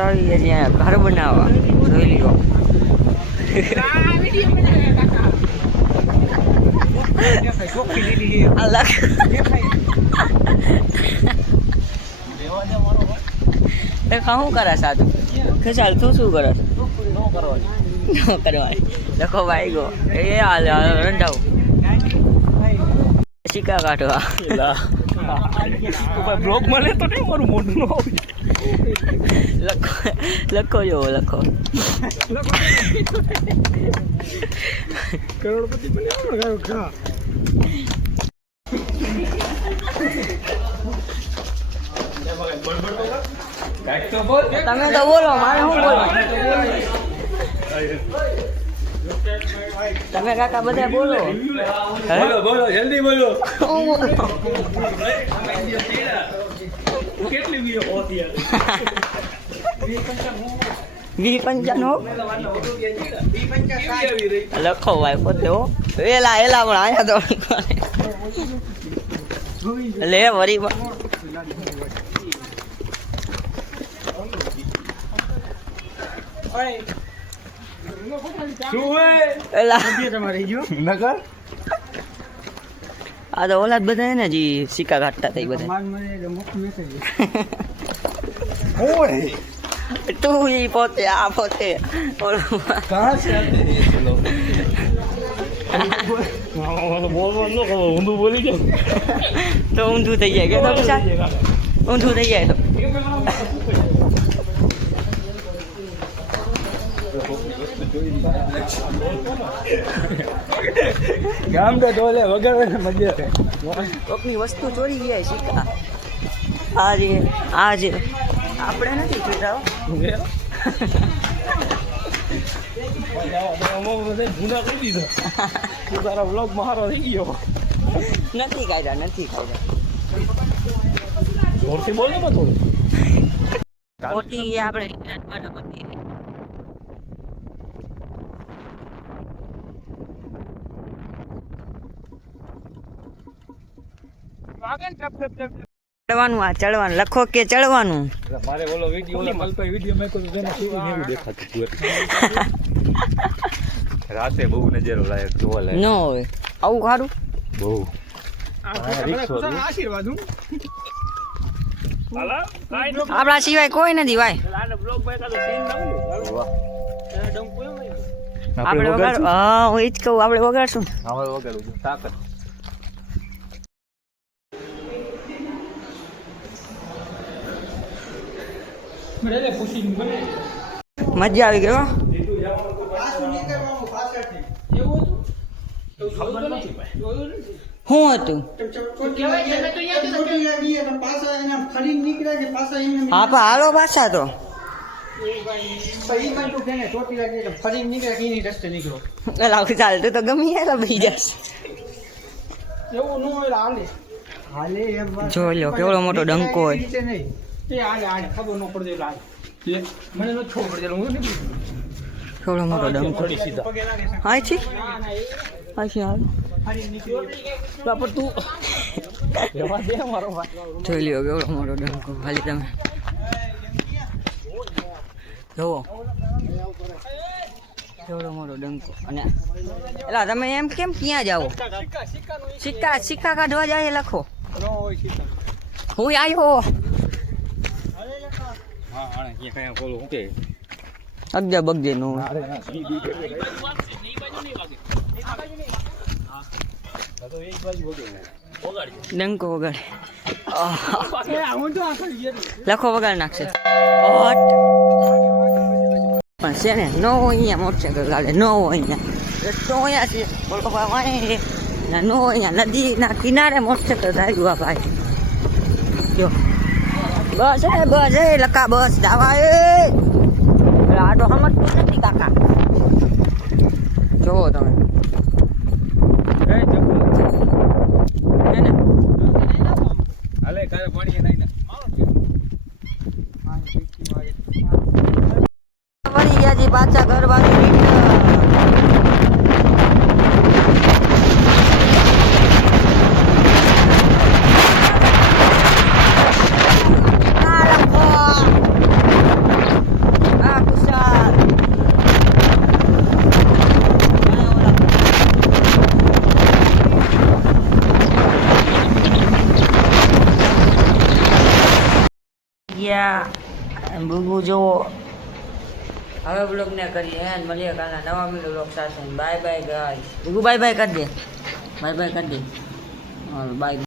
તો આવી ગયા ત્યાં ઘર બનાવવા જોઈ લ્યો. શું કરે સાધુ ખસાલ તું શું કરે ન કરવાની લખો ભાઈ ગો એ હાલ રંડાવ સિક્કા કાઢવા બ્લોગ મળે તો નહીં મારું મોઢું ન હોય. લખો જો લખો કરોડપતિ બન્યો. તમે તો બોલો મારે શું બોલો તમે કાકા બધા બોલો બોલો જલ્દી બોલો. કેટલી વીઓ હોતી લખો ભાઈ પોતે હો એલા એલા પણ આયા તો લે વરી આ તો ઓલાદ બધા ને જી સિક્કા કાઢતા થઈ બધા તું ઈ પોતે આ પોતે ઊંધું બોલી જાવ તો ઊંધું થઈ જાય કે ઊંધું થઈ જાય તો ગામ તો ડોલે વગર મજા કોકની વસ્તુ ચોરી ગયા સિક્કા આજે આપણે નથી ચોરાવ ગુના કરી દીધો. તારા બ્લોગ મારો થઈ ગયો. નથી કાઢ્યા જોરથી બોલ ને થોડું. ખોટી આપણે ચડવાનું આ ચડવાનું લખો કે ચડવાનું મારે ઓલો વિડિયો કલ્પાઈ વિડિયો મેં કોઈ જેને કેવી નેવી દેખાતું રાતે બહુ નજરો લાયક જોવા લાયક ન હોય આવું ખારું બહુ આશીર્વાદ હું આપણા સિવાય કોઈ નથી ભાઈ આપણે વગાડ હા હું ઈ જ કહું આપણે વગાડશું તાકાત મજા આવી ગઈ શું હતું હા પણ હાલો પાછા તો ચાલતું તો ગમી યાર ભાઈ જશે જોઈ લો કેવડો મોટો ડંકો હોય કેવડો મોટો ડંકો હા છે જોઈ લ્યો કેવડો મોટો ડંકો ખાલી તમે જોવો કેવડો મોટો ડંકો અને એલા તમે એમ કેમ ક્યાં જાઓ સિક્કા કાઢવા જાય લખો હું આવ્યો અગજે બગજે નું ડંકો વગાડે લખો વગાડ નાખશે પણ છે ને ન હોય અહીંયા મોટરસાઇકલ ગાડે ન હોય અહીંયા રસ્તો અહીંયા છે ન હોય અહીંયા નદીના કિનારે મોટરસાઇકલ ગાડ્યું આ ભાઈ જો બસ લકા બસ જવા આટો સમજતું નથી કાકા જોવો તમે વળી ગયા જી પાછા ઘર બાજુ ગયા બુગુ જોવો હવે બ્લોગને કરીએ હે મળીએ કાલના નવા બ્લોગ સાથે બાય બાય ગાઈસ બુગુ બાય બાય કરી દે બાય બાય કરી દે બાય